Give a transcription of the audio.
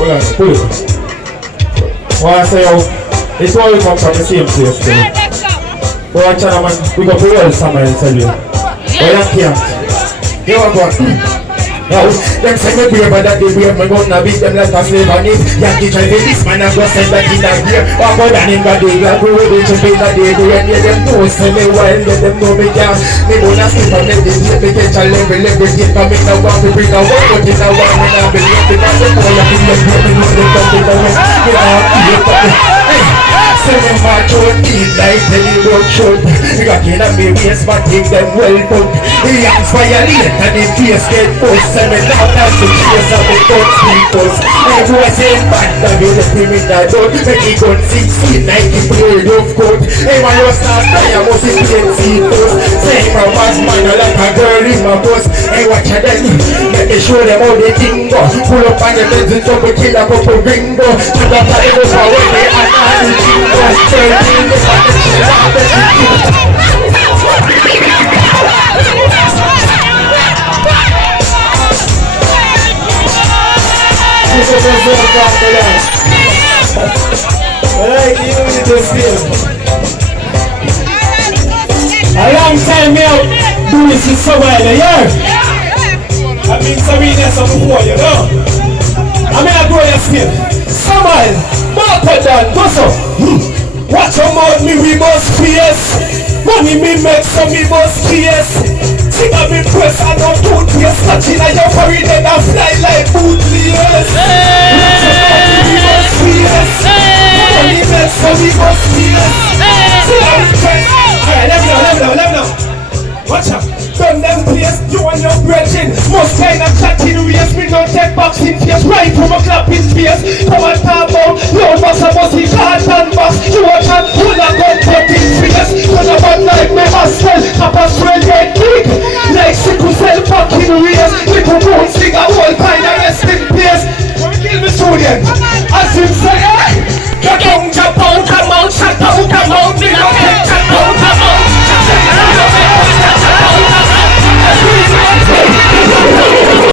Pull it. Well, I say, it's all we come from the same place. But watch out, man, we got to roll somewhere and tell you. But Yanky, here we go. Now, them say me brave, but that they brave, me gonna beat them like a slave and if Yanky try to this man, I'm gonna send back in that gear. Walk out and in the day, like we will be jumping that day. They ain't let them know, say me wild, let them know me down. Me gonna skip and let them get me catch a level, let them get me now want to bring a war, but in a war, me not believe because they call up in the group, me know they come in the way. Me not feel it, hey. Say me march on midnight, tell you don't shoot. You got in a me waist, but take them well put. The Yanks violate and the face get pushed. Say me not have to chase up the guns people. Hey boy say bad, that be the thing in that road. Make it gun 16, 90 blade of coat. Hey man you start fire, must be plenty toast. Say my boss man like a girl in my bus. Hey watch out then, let me show them how they think go. Pull up on the lens and jump and kill a couple ringo. Shut up on the roof when they are not the king. I a long time me out do this in somewhere, yeah? I mean, Sabrina, some before, you know? I mean, I go there still. Somewhere, Martha done, go so. Watch about me, we must fierce. Money me make some me must fierce. Sing a me press and no toothpaste. Touching a your forehead and a fly like bootleers. Watch about me, we must fierce. Money make some me must fierce. Sing a me press. Alright, let me know. Watch out. Done them place, you and your brethren. Most kind of chatting ways. We don't take boxing face. Right from a clapping space. Come and talk about your boss and bossy cart and boss. You watch out, pull a gun for this face. Cause a man like me hostel. Papa spread red big. Like sickle cell fucking ways. Little bones sing a whole kind of resting place. Kill me student. As him say